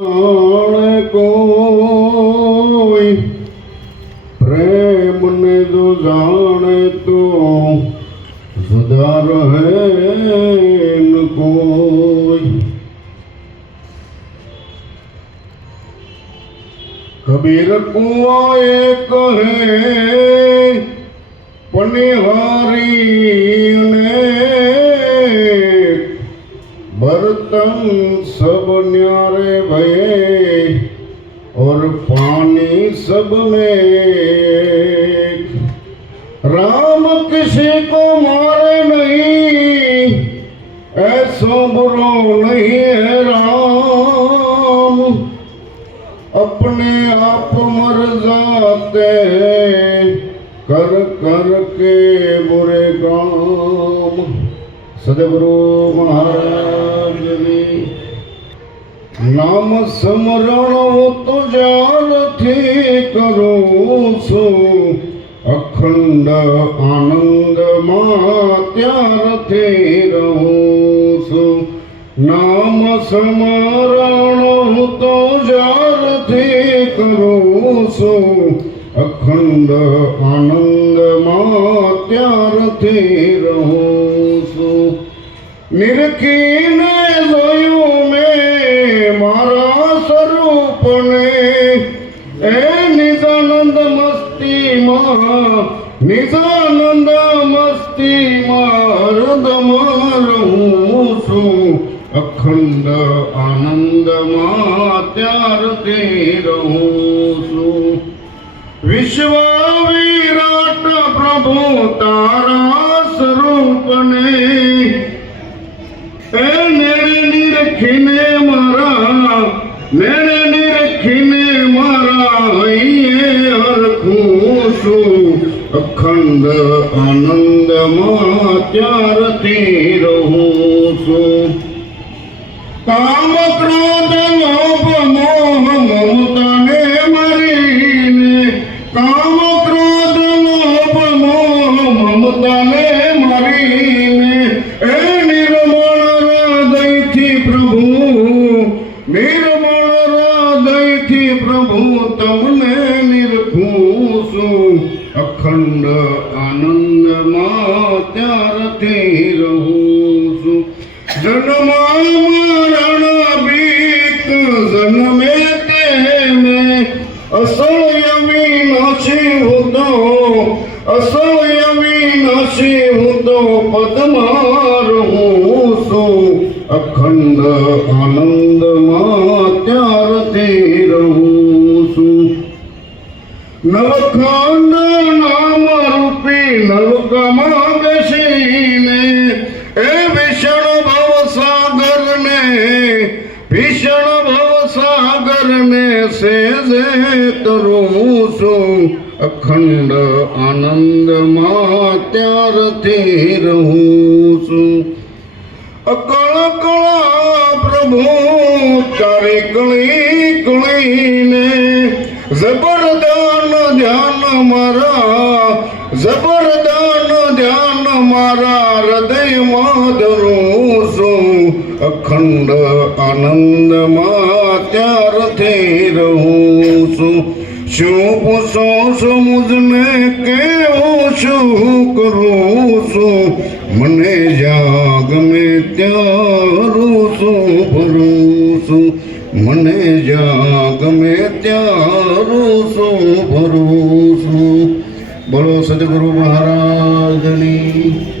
को प्रेम ने जो जाने तो जुदा रहे कोई कबीर कुआ एक है पनिहारी और पानी सब में राम किसी को मारे नहीं ऐसो बुरो नहीं है राम अपने आप मर जाते हैं कर कर के बुरे काम सदगुरु महाराज जी નામ સ્મરણ તો જાલથી કરું છું. અખંડ આનંદમાં ત્યારથી રહું છું. નામ સ્મરણ તો જાલથી કરું છું. અખંડ આનંદમાં ત્યારથી રહું છું. નિરખીને જોયું મેં મારા સ્વરૂપને. એ નિજાનંદ મસ્તીમાં નિજાનંદ મસ્તીમાં હૃદમાં રહું છું. અખંડ આનંદમાં ત્યારથી રહું છું. વિશ્વ વિરાટ પ્રભુ તારા સ્વરૂપને. એ ની રખીને મારા મેળે ની રખીને મારા હૈયે હરખું છું અખંડ આનંદમાં ત્યારથી રહું છું? કામ ક્રોધ નિર્મળ હૃદયથી પ્રભુ તમને નિરખું છું અખંડ આનંદમાં ત્યારથી રહું છું જન્મ મરણ બીક, જન્મે તેને અસહ્ય વિનાશી હુતો અસહ્ય વિનાશી હુતો પદમાં રહું છું અખંડ આનંદમાં નવખંડ નામ રૂપી નવકમાં બેસીને એ ભીષણ ભવ સાગરને ભીષણ ભવ સાગરને સેજે તરું છું. અખંડ ત્યારથી રહું છું. અકળ કળા પ્રભુ ચારે કળી કળીને જબરદાન ધ્યાન મારા, જબરદાન ધ્યાન મારા, હૃદયમાં ધરું છું. અખંડ આનંદમાં ત્યારથી રહું છું. શું પૂછો છો મુજને, કેવું શું કરું છું? મને જ્યાં ગમે ત્યાં શું ભરું છું? બોલો સદગુરુ મહારાજની.